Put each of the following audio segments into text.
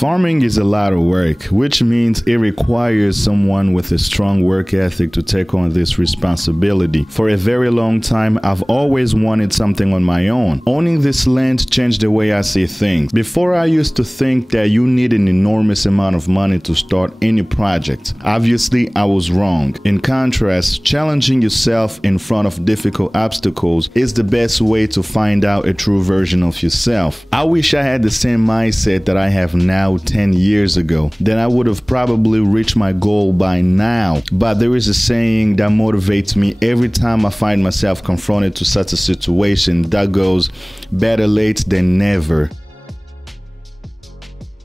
Farming is a lot of work, which means it requires someone with a strong work ethic to take on this responsibility. For a very long time, I've always wanted something on my own. Owning this land changed the way I see things. Before, I used to think that you need an enormous amount of money to start any project. Obviously, I was wrong. In contrast, challenging yourself in front of difficult obstacles is the best way to find out a true version of yourself. I wish I had the same mindset that I have now 10 years ago. Then I would have probably reached my goal by now. But there is a saying that motivates me every time I find myself confronted to such a situation that goes, better late than never.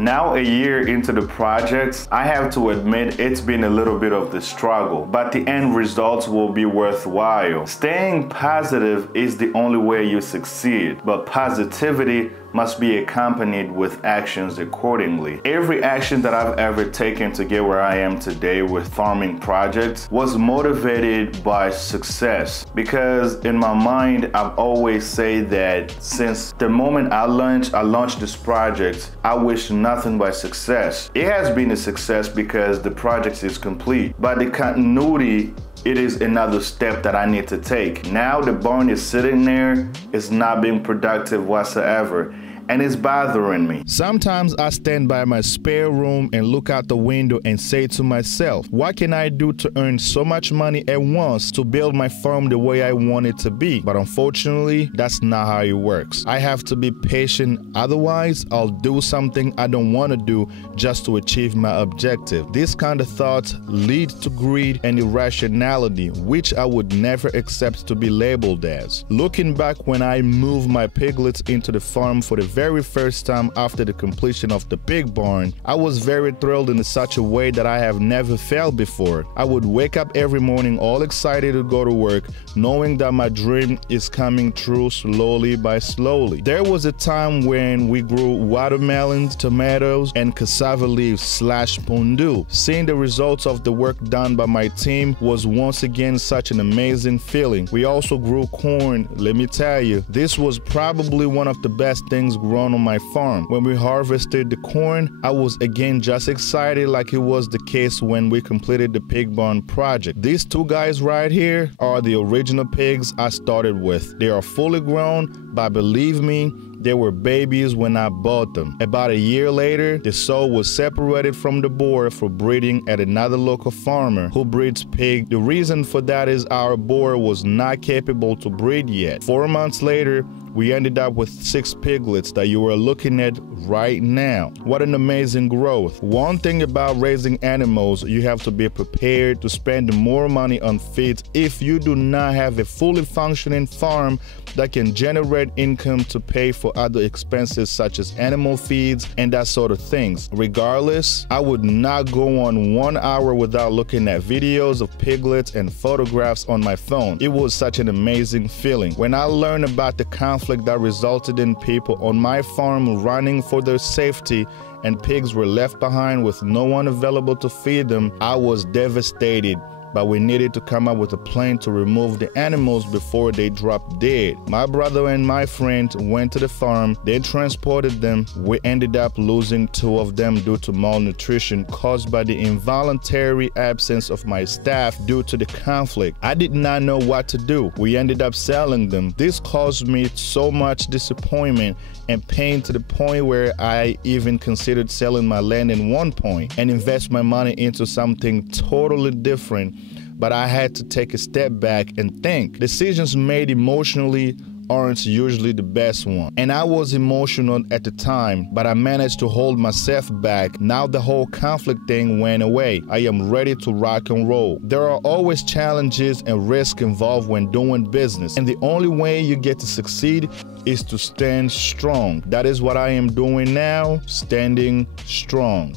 Now, a year into the project, I have to admit it's been a little bit of the struggle, but the end results will be worthwhile. Staying positive is the only way you succeed, but positivity must be accompanied with actions accordingly. Every action that I've ever taken to get where I am today with farming projects was motivated by success, because in my mind I've always said that since the moment I launched this project, I wish nothing but success. It has been a success because the project is complete, but the continuity, it is another step that I need to take. Now the barn is sitting there, it's not being productive whatsoever, and it's bothering me. Sometimes I stand by my spare room and look out the window and say to myself, what can I do to earn so much money at once to build my farm the way I want it to be? But unfortunately, that's not how it works. I have to be patient, otherwise I'll do something I don't want to do just to achieve my objective. This kind of thoughts lead to greed and irrationality, which I would never accept to be labeled as. Looking back, when I moved my piglets into the farm for the very first time after the completion of the pig barn, I was very thrilled in such a way that I have never felt before. I would wake up every morning all excited to go to work, knowing that my dream is coming true slowly by slowly. There was a time when we grew watermelons, tomatoes, and cassava leaves / pondu. Seeing the results of the work done by my team was once again such an amazing feeling. We also grew corn. Let me tell you, this was probably one of the best things grown on my farm. When we harvested the corn, I was again just excited like it was the case when we completed the pig barn project. These two guys right here are the original pigs I started with. They are fully grown, but believe me, they were babies when I bought them. About a year later, the sow was separated from the boar for breeding at another local farmer who breeds pig. The reason for that is our boar was not capable to breed yet. 4 months later, we ended up with 6 piglets that you are looking at right now. What an amazing growth. One thing about raising animals, you have to be prepared to spend more money on feed if you do not have a fully functioning farm that can generate income to pay for other expenses such as animal feeds and that sort of things. Regardless, I would not go on 1 hour without looking at videos of piglets and photographs on my phone. It was such an amazing feeling. When I learned about the conflict that resulted in people on my farm running for their safety and pigs were left behind with no one available to feed them, I was devastated. But we needed to come up with a plan to remove the animals before they dropped dead. My brother and my friend went to the farm, they transported them. We ended up losing 2 of them due to malnutrition caused by the involuntary absence of my staff due to the conflict. I did not know what to do. We ended up selling them. This caused me so much disappointment and pain to the point where I even considered selling my land at one point and invest my money into something totally different. But I had to take a step back and think. Decisions made emotionally aren't usually the best one. And I was emotional at the time, but I managed to hold myself back. Now the whole conflict thing went away. I am ready to rock and roll. There are always challenges and risks involved when doing business. And the only way you get to succeed is to stand strong. That is what I am doing now, standing strong.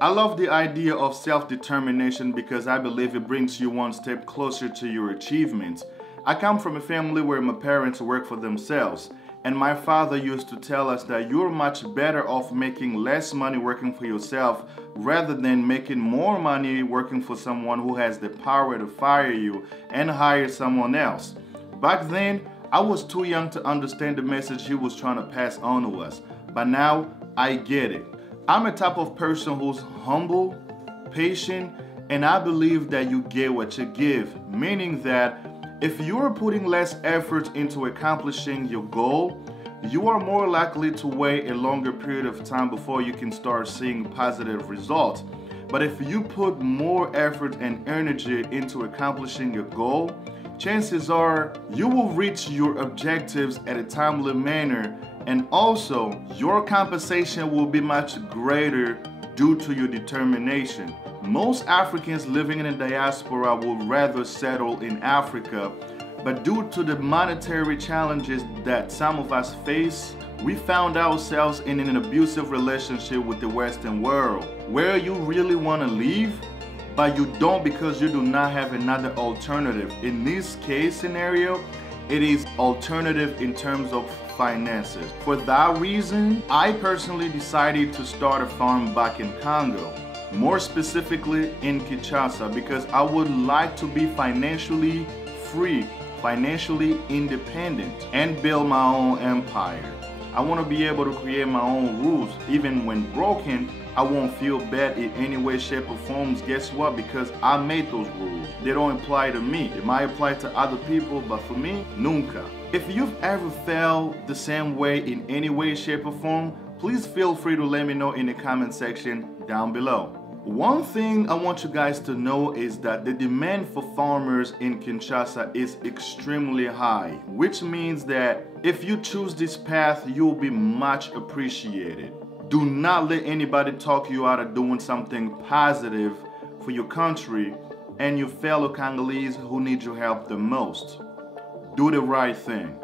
I love the idea of self-determination because I believe it brings you one step closer to your achievements. I come from a family where my parents work for themselves, and my father used to tell us that you're much better off making less money working for yourself rather than making more money working for someone who has the power to fire you and hire someone else. Back then, I was too young to understand the message he was trying to pass on to us, but now I get it. I'm a type of person who's humble, patient, and I believe that you get what you give, meaning that if you're putting less effort into accomplishing your goal, you are more likely to wait a longer period of time before you can start seeing positive results. But if you put more effort and energy into accomplishing your goal, chances are you will reach your objectives at a timely manner, and also your compensation will be much greater due to your determination. Most Africans living in the diaspora would rather settle in Africa, but due to the monetary challenges that some of us face, we found ourselves in an abusive relationship with the Western world, where you really want to leave, but you don't because you do not have another alternative. In this case scenario, it is alternative in terms of finances. For that reason, I personally decided to start a farm back in Congo, more specifically in Kinshasa, because I would like to be financially free, financially independent, and build my own empire. I want to be able to create my own rules. Even when broken, I won't feel bad in any way, shape, or form. Guess what? Because I made those rules. They don't apply to me. It might apply to other people, but for me, nunca. If you've ever felt the same way in any way, shape, or form, please feel free to let me know in the comment section down below. One thing I want you guys to know is that the demand for farmers in Kinshasa is extremely high, which means that if you choose this path, you'll be much appreciated. Do not let anybody talk you out of doing something positive for your country and your fellow Congolese who need your help the most. Do the right thing.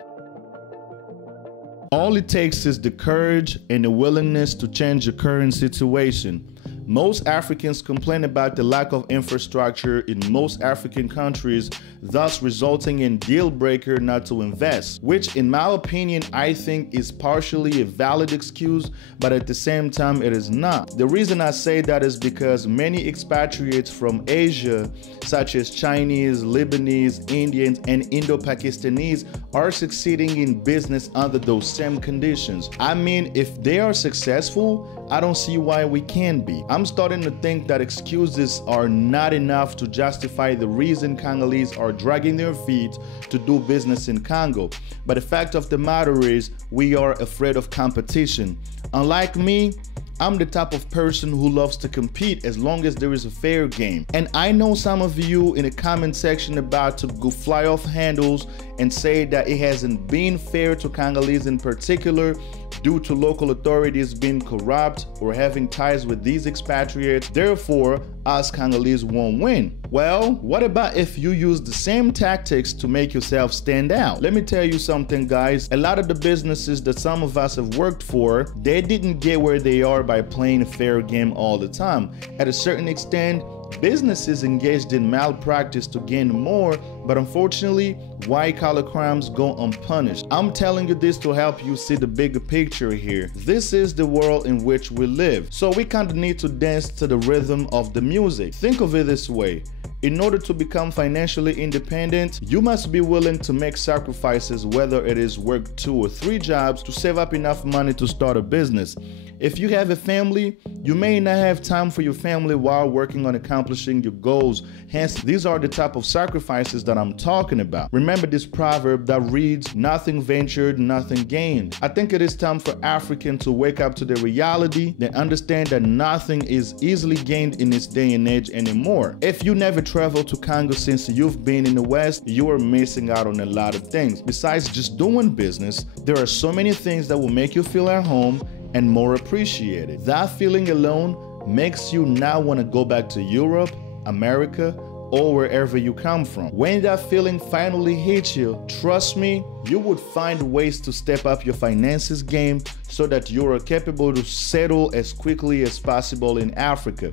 All it takes is the courage and the willingness to change your current situation. Most Africans complain about the lack of infrastructure in most African countries, thus resulting in deal breaker not to invest, which in my opinion, I think is partially a valid excuse, but at the same time it is not. The reason I say that is because many expatriates from Asia, such as Chinese, Lebanese, Indians, and Indo-Pakistanis are succeeding in business under those same conditions. I mean, if they are successful, I don't see why we can't be. I'm starting to think that excuses are not enough to justify the reason Congolese are dragging their feet to do business in Congo. But the fact of the matter is, we are afraid of competition. Unlike me, I'm the type of person who loves to compete as long as there is a fair game. And I know some of you in the comment section about to go fly off handles and say that it hasn't been fair to Congolese in particular due to local authorities being corrupt or having ties with these expatriates. Therefore, us Congolese won't win. Well, what about if you use the same tactics to make yourself stand out? Let me tell you something, guys. A lot of the businesses that some of us have worked for, they didn't get where they are by playing a fair game all the time. At a certain extent, businesses engaged in malpractice to gain more, but unfortunately, white-collar crimes go unpunished. I'm telling you this to help you see the bigger picture here. This is the world in which we live, so we kind of need to dance to the rhythm of the music. Think of it this way. In order to become financially independent, you must be willing to make sacrifices, whether it is work 2 or 3 jobs to save up enough money to start a business. If you have a family, you may not have time for your family while working on accomplishing your goals. Hence, these are the type of sacrifices that I'm talking about. Remember this proverb that reads, "Nothing ventured, nothing gained." I think it is time for Africans to wake up to the reality and understand that nothing is easily gained in this day and age anymore. If you never traveled to Congo since you've been in the West, you are missing out on a lot of things. Besides just doing business, there are so many things that will make you feel at home and more appreciated. That feeling alone makes you now want to go back to Europe, America, or wherever you come from. When that feeling finally hits you, trust me, you would find ways to step up your finances game so that you are capable to settle as quickly as possible in Africa.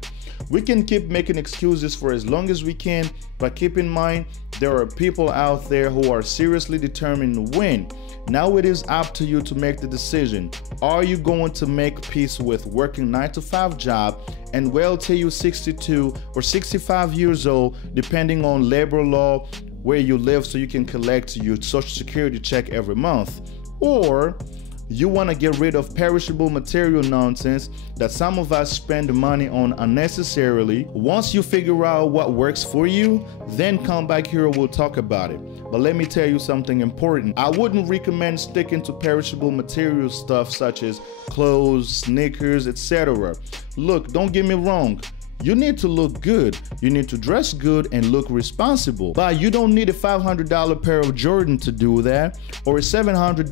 We can keep making excuses for as long as we can, but keep in mind, there are people out there who are seriously determined to win. Now it is up to you to make the decision. Are you going to make peace with working 9-to-5 job and wait till you're 62 or 65 years old, depending on labor law, where you live so you can collect your social security check every month. Or you want to get rid of perishable material nonsense that some of us spend money on unnecessarily. Once you figure out what works for you, then come back here and we'll talk about it. But let me tell you something important. I wouldn't recommend sticking to perishable material stuff such as clothes, sneakers, etc. Look, don't get me wrong. You need to look good, you need to dress good and look responsible, but you don't need a $500 pair of Jordan to do that, or a $700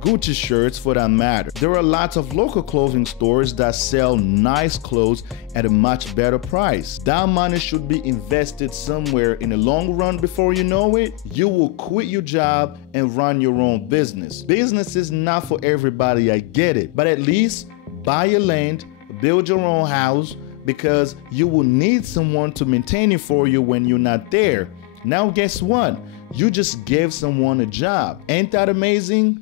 Gucci shirts for that matter. There are lots of local clothing stores that sell nice clothes at a much better price. That money should be invested somewhere in the long run. Before you know it, you will quit your job and run your own business. Business is not for everybody, I get it, but at least buy a land, build your own house, because you will need someone to maintain it for you when you're not there. Now guess what? You just gave someone a job. Ain't that amazing?